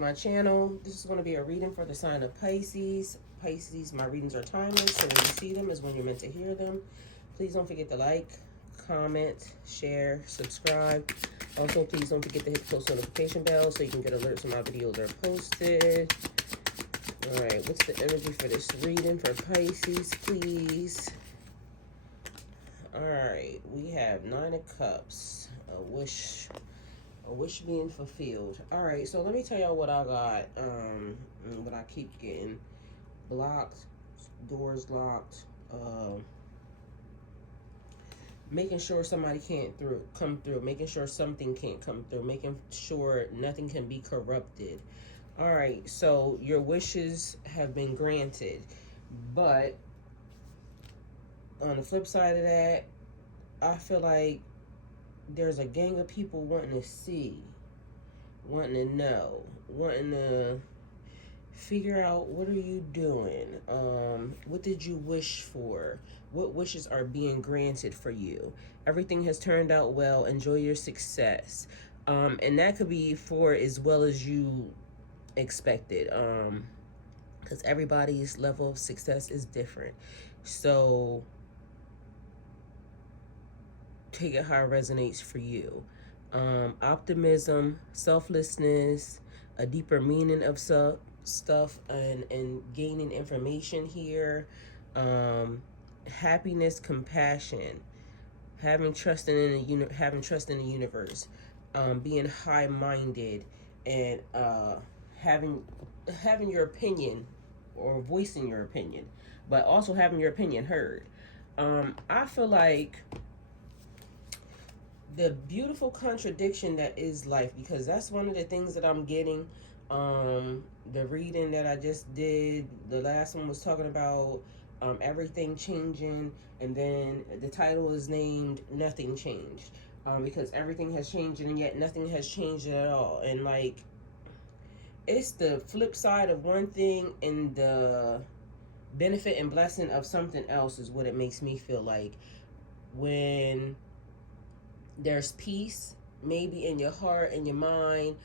my channel. This is going to be a reading for the sign of Pisces. Pisces, my readings are timeless, so when you see them is when you're meant to hear them. Please don't forget to like, comment, share, subscribe. Also, please don't forget to hit the post notification bell so you can get alerts when my videos are posted. All right, what's the energy for this reading for Pisces, please? All right, we have Nine of Cups, a wish being fulfilled. All right, so let me tell y'all what I got. What I keep getting: blocked, doors locked, making sure somebody can't come through, making sure something can't come through, making sure nothing can be corrupted. All right, so your wishes have been granted, but on the flip side of that, I feel like there's a gang of people wanting to see, wanting to know, wanting to figure out, what are you doing? What did you wish for? What wishes are being granted for you? Everything has turned out well. Enjoy your success. And that could be for as well as you expected. Because everybody's level of success is different. So take it how it resonates for you. Optimism, selflessness, a deeper meaning of stuff, and gaining information here. Happiness, compassion, having trust in the universe, being high-minded, and having your opinion, or voicing your opinion, but also having your opinion heard. I feel like the beautiful contradiction that is life, because that's one of the things that I'm getting. The reading that I just did, the last one was talking about everything changing, and then the title is named Nothing Changed, because everything has changed and yet nothing has changed at all. And like, it's the flip side of one thing and the benefit and blessing of something else is what it makes me feel like. When there's peace, maybe in your heart, in your mind,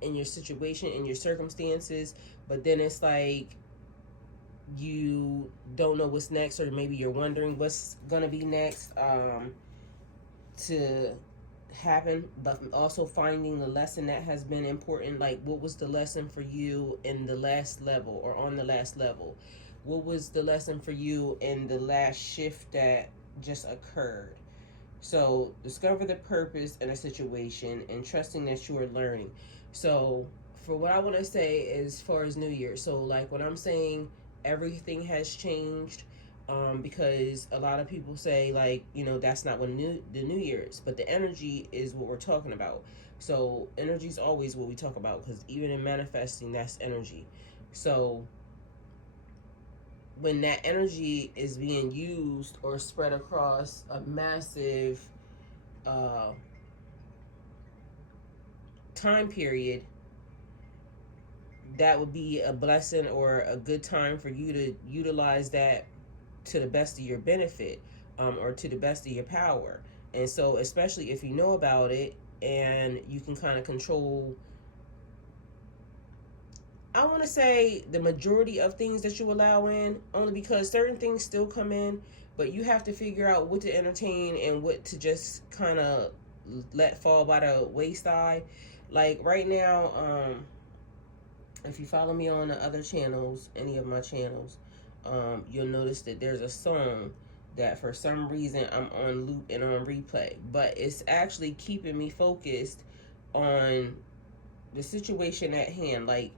in your situation, in your circumstances, but then it's like you don't know what's next, or maybe you're wondering what's gonna be next to happen, but also finding the lesson that has been important. Like, what was the lesson for you in the last level, or on the last level? What was the lesson for you in the last shift that just occurred? So discover the purpose in a situation and trusting that you are learning. So for what I want to say as far as New Year, so like when I'm saying everything has changed, because a lot of people say, like, that's not what the New Year is, but the energy is what we're talking about. So energy is always what we talk about, because even in manifesting, that's energy. So when that energy is being used or spread across a massive time period, that would be a blessing or a good time for you to utilize that to the best of your benefit, or to the best of your power. And so, especially if you know about it and you can kind of control, I want to say, the majority of things that you allow in, only because certain things still come in, but you have to figure out what to entertain and what to just kind of let fall by the wayside. Like right now, if you follow me on the other channels, any of my channels, you'll notice that there's a song that for some reason I'm on loop and on replay, but it's actually keeping me focused on the situation at hand. Like,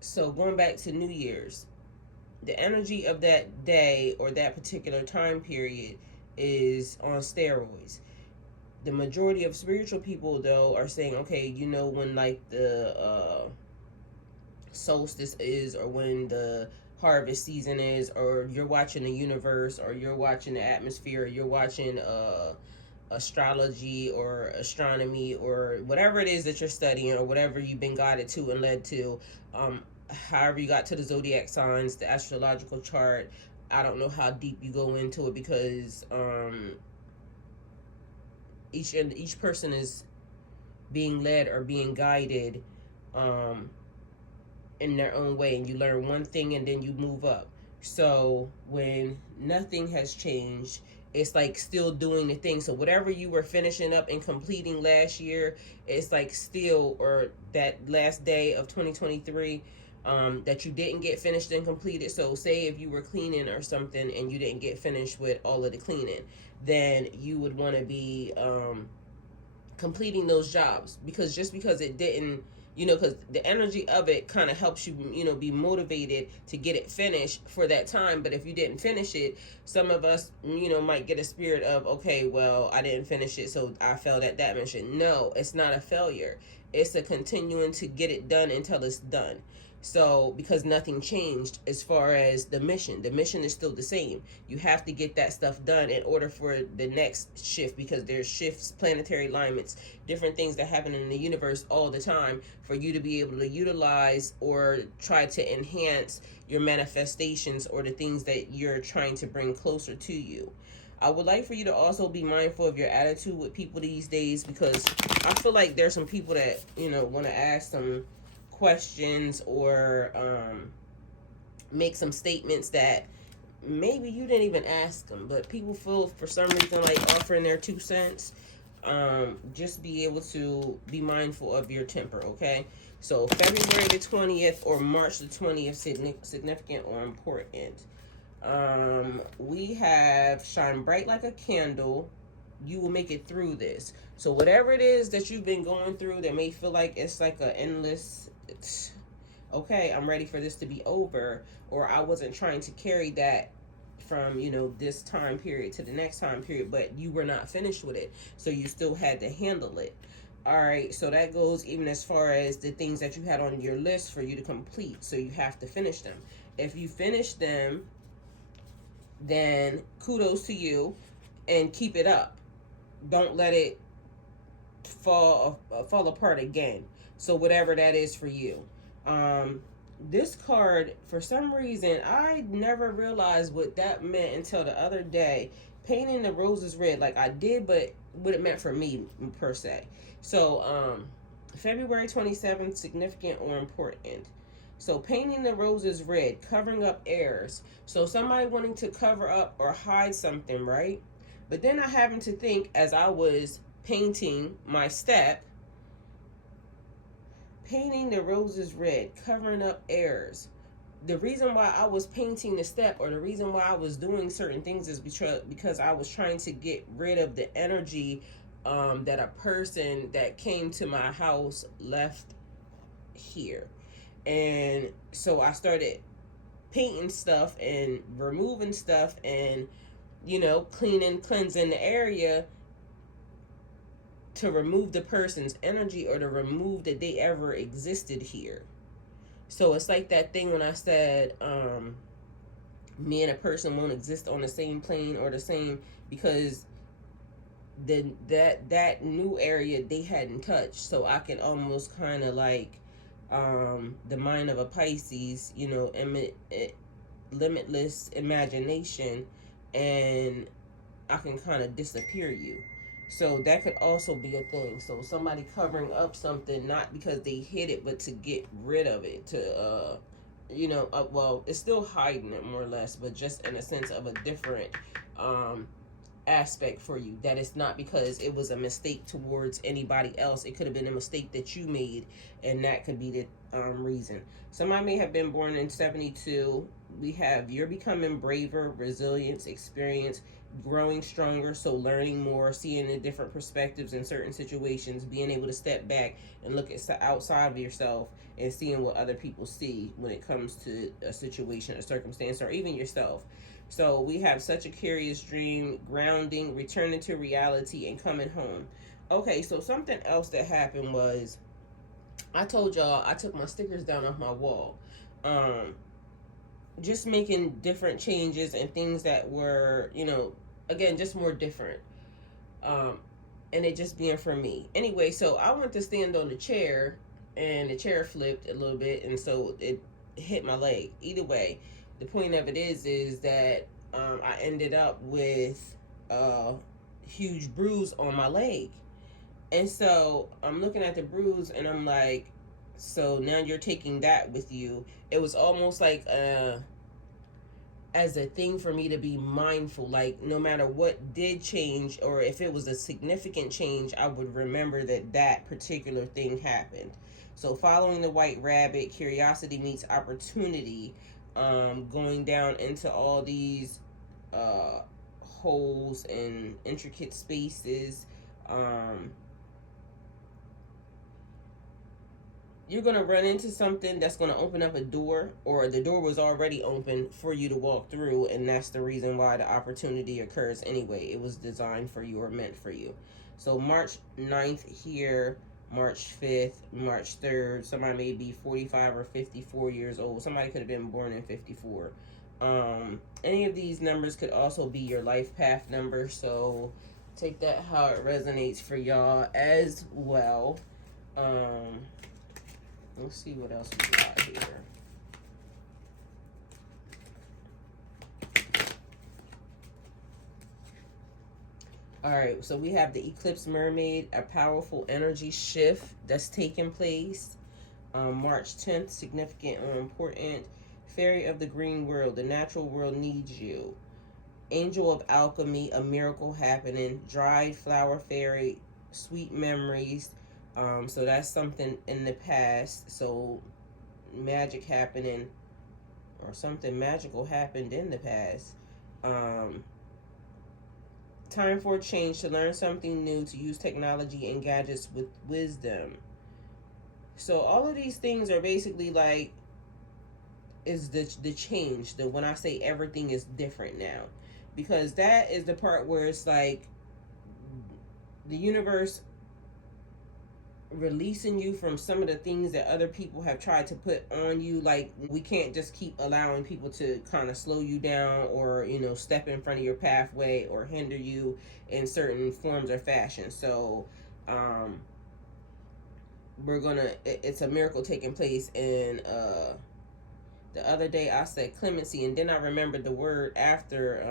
so going back to New Year's, the energy of that day or that particular time period is on steroids. The majority of spiritual people, though, are saying, okay, when like the solstice is, or when the harvest season is, or you're watching the universe, or you're watching the atmosphere, or you're watching astrology or astronomy, or whatever it is that you're studying, or whatever you've been guided to and led to, however you got to the zodiac signs, the astrological chart. I don't know how deep you go into it, because each person is being led or being guided um, in their own way, and you learn one thing and then you move up. So when nothing has changed, it's like still doing the thing. So whatever you were finishing up and completing last year, it's like still, or that last day of 2023, that you didn't get finished and completed. So say if you were cleaning or something and you didn't get finished with all of the cleaning, then you would want to be completing those jobs, because just because it didn't, because the energy of it kind of helps you, be motivated to get it finished for that time. But if you didn't finish it, some of us, might get a spirit of, okay, well, I didn't finish it, so I failed at that mission. No, it's not a failure. It's a continuing to get it done until it's done. So, because nothing changed as far as the mission is still the same. You have to get that stuff done in order for the next shift, because there's shifts, planetary alignments, different things that happen in the universe all the time for you to be able to utilize or try to enhance your manifestations or the things that you're trying to bring closer to you. I would like for you to also be mindful of your attitude with people these days, because I feel like there's some people that, want to ask some questions or make some statements that maybe you didn't even ask them, but people feel for some reason like offering their 2 cents. Just be able to be mindful of your temper, okay? So February the 20th or March the 20th, significant or important. We have shine bright like a candle. You will make it through this. So whatever it is that you've been going through that may feel like it's like a endless, okay, I'm ready for this to be over, or I wasn't trying to carry that from this time period to the next time period, but you were not finished with it, so you still had to handle it. All right, so that goes even as far as the things that you had on your list for you to complete, so you have to finish them. If you finish them, then kudos to you, and keep it up. Don't let it fall apart again. So whatever that is for you. This card, for some reason, I never realized what that meant until the other day. Painting the roses red, like I did, but what it meant for me per se. So February 27th, significant or important. So painting the roses red, covering up errors. So somebody wanting to cover up or hide something, right? But then I happened to think, as I was painting my step, painting the roses red, covering up errors. The reason why I was painting the step, or the reason why I was doing certain things, is because I was trying to get rid of the energy that a person that came to my house left here. And so I started painting stuff and removing stuff and cleansing the area to remove the person's energy, or to remove that they ever existed here. So it's like that thing when I said me and a person won't exist on the same plane or the same, because that new area they hadn't touched. So I can almost kind of like the mind of a Pisces, limitless imagination, and I can kind of disappear you. So that could also be a thing. So somebody covering up something, not because they hid it, but to get rid of it, to well, it's still hiding it more or less, but just in a sense of a different aspect for you. That it's not because it was a mistake towards anybody else. It could have been a mistake that you made, and that could be the reason. Somebody may have been born in 72. We have you're becoming braver, resilience, experience, growing stronger. So learning more, seeing the different perspectives in certain situations, being able to step back and look at outside of yourself and seeing what other people see when it comes to a situation, a circumstance, or even yourself. So we have such a curious dream, grounding, returning to reality, and coming home. Okay, so something else that happened was, I told y'all I took my stickers down off my wall. Just making different changes and things that were, again, just more different. And it just being for me. Anyway, so I went to stand on the chair, and the chair flipped a little bit, and so it hit my leg. Either way, the point of it is that I ended up with a huge bruise on my leg. And so I'm looking at the bruise, and I'm like, So now you're taking that with you. It was almost like as a thing for me to be mindful, like no matter what did change, or if it was a significant change, I would remember that that particular thing happened. So following the white rabbit, curiosity meets opportunity, going down into all these uh, holes and intricate spaces. um, you're going to run into something that's going to open up a door, or the door was already open for you to walk through, and that's the reason why the opportunity occurs anyway. It was designed for you or meant for you. So March 9th here, March 5th, March 3rd, somebody may be 45 or 54 years old. Somebody could have been born in 54. Any of these numbers could also be your life path number, so take that how it resonates for y'all as well. Let's see what else we got here. All right, so we have the Eclipse Mermaid, a powerful energy shift that's taking place. March 10th, significant or important. Fairy of the Green World, the natural world needs you. Angel of Alchemy, a miracle happening. Dried Flower Fairy, sweet memories. So that's something in the past. So magic happening, or something magical happened in the past. Um, Time for a change, to learn something new, to use technology and gadgets with wisdom. So all of these things are basically like, is the change. The when I say everything is different now, because that is the part where it's like the universe releasing you from some of the things that other people have tried to put on you. Like, we can't just keep allowing people to kind of slow you down, or step in front of your pathway or hinder you in certain forms or fashion. So we're gonna it's a miracle taking place. And the other day I said clemency, and then I remembered the word after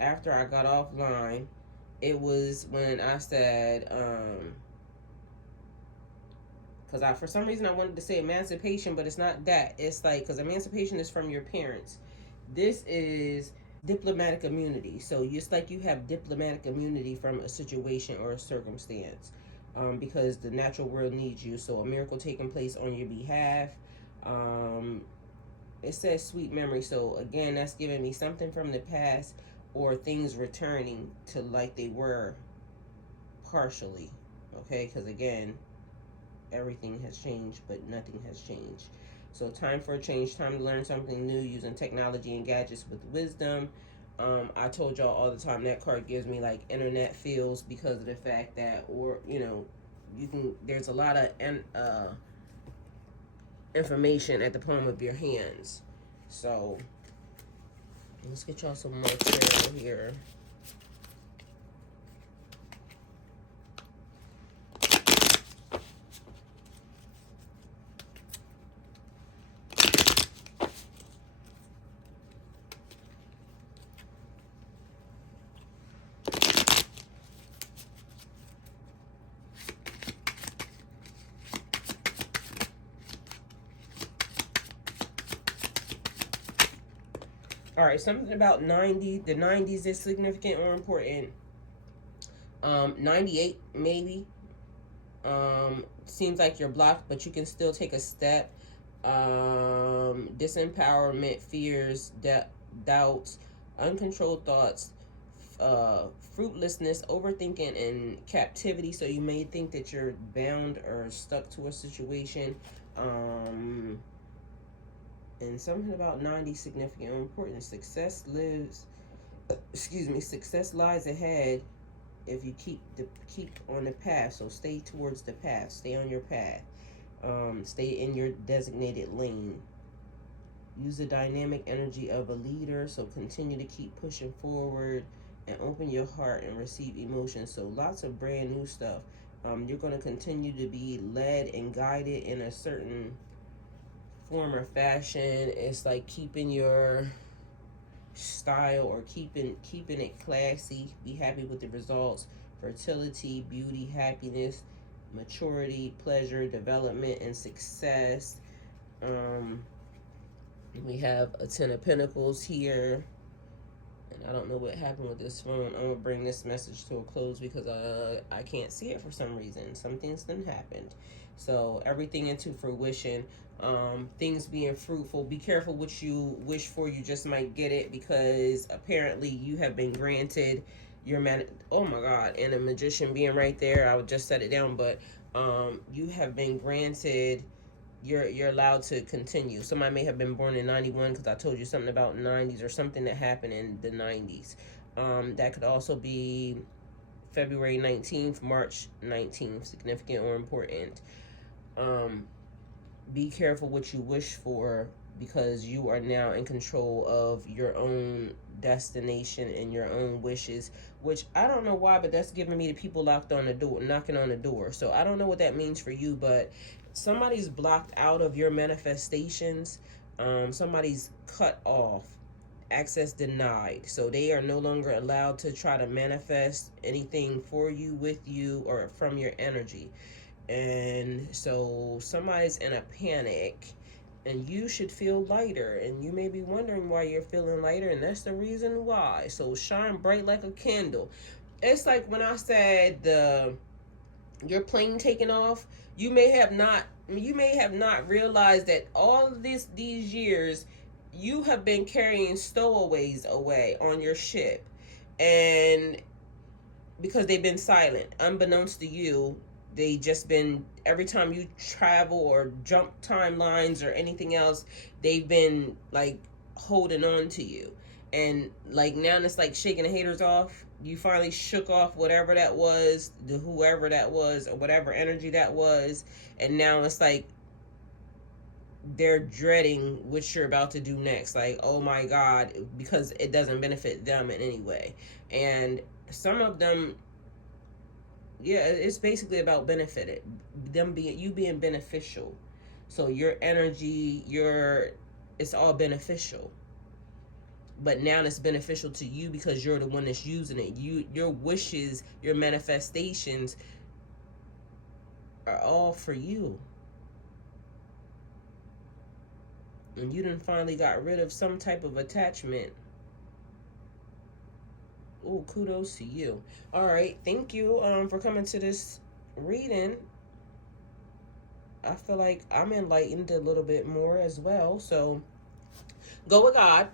I got offline. It was when I said, because for some reason I wanted to say emancipation, but it's not that. It's like, because emancipation is from your parents. This is diplomatic immunity. So just like you have diplomatic immunity from a situation or a circumstance, because the natural world needs you. So a miracle taking place on your behalf. It says sweet memory. So again, that's giving me something from the past, or things returning to like they were partially. Okay, because again, everything has changed, but nothing has changed. So time for a change, time to learn something new, using technology and gadgets with wisdom. I told y'all all the time that card gives me like internet feels, because of the fact that, or you can, there's a lot of information at the palm of your hands. So let's get y'all some more tarot here. All right, something about 90. The 90s is significant or important. 98 maybe. Seems like you're blocked, but you can still take a step. Disempowerment, fears, doubts, uncontrolled thoughts, fruitlessness, overthinking, and captivity. So you may think that you're bound or stuck to a situation. And something about 90 significant or important. Success lies ahead if you keep on the path. So stay towards the path, stay on your path, stay in your designated lane. Use the dynamic energy of a leader, so continue to keep pushing forward and open your heart and receive emotions. So lots of brand new stuff. You're going to continue to be led and guided in a certain form or fashion. It's like keeping your style, or keeping it classy. Be happy with the results. Fertility, beauty, happiness, maturity, pleasure, development, and success. We have a 10 of Pentacles here. And I don't know what happened with this phone. I'm going to bring this message to a close because I can't see it for some reason. Something's done happened. So everything into fruition. Things being fruitful. Be careful what you wish for. You just might get it because apparently you have been granted your oh my God. And a Magician being right there. I would just set it down. But you have been granted, you're allowed to continue. Somebody may have been born in 91 because I told you something about 90s or something that happened in the 90s. That could also be February 19th, March 19th, significant or important. Be careful what you wish for because you are now in control of your own destination and your own wishes, which I don't know why, but that's giving me the people knocking on the door. So I don't know what that means for you, but somebody's blocked out of your manifestations. Somebody's cut off, access denied, so they are no longer allowed to try to manifest anything for you, with you, or from your energy. And so somebody's in a panic, and you should feel lighter, and you may be wondering why you're feeling lighter, and that's the reason why. So shine bright like a candle. It's like when I said your plane taking off, you may have not realized that all of these years you have been carrying stowaways away on your ship, and because they've been silent, unbeknownst to you, they just been, every time you travel or jump timelines or anything else, they've been like holding on to you. And like now it's like shaking the haters off. You finally shook off whatever that was, whoever that was, or whatever energy that was, and now it's like they're dreading what you're about to do next. Like, oh my God, because it doesn't benefit them in any way. And some of them, yeah, it's basically about benefited them being beneficial. So your energy, it's all beneficial. But now it's beneficial to you because you're the one that's using it. Your wishes, your manifestations are all for you. And you done finally got rid of some type of attachment. Oh, kudos to you. All right, thank you for coming to this reading. I feel like I'm enlightened a little bit more as well. So go with God.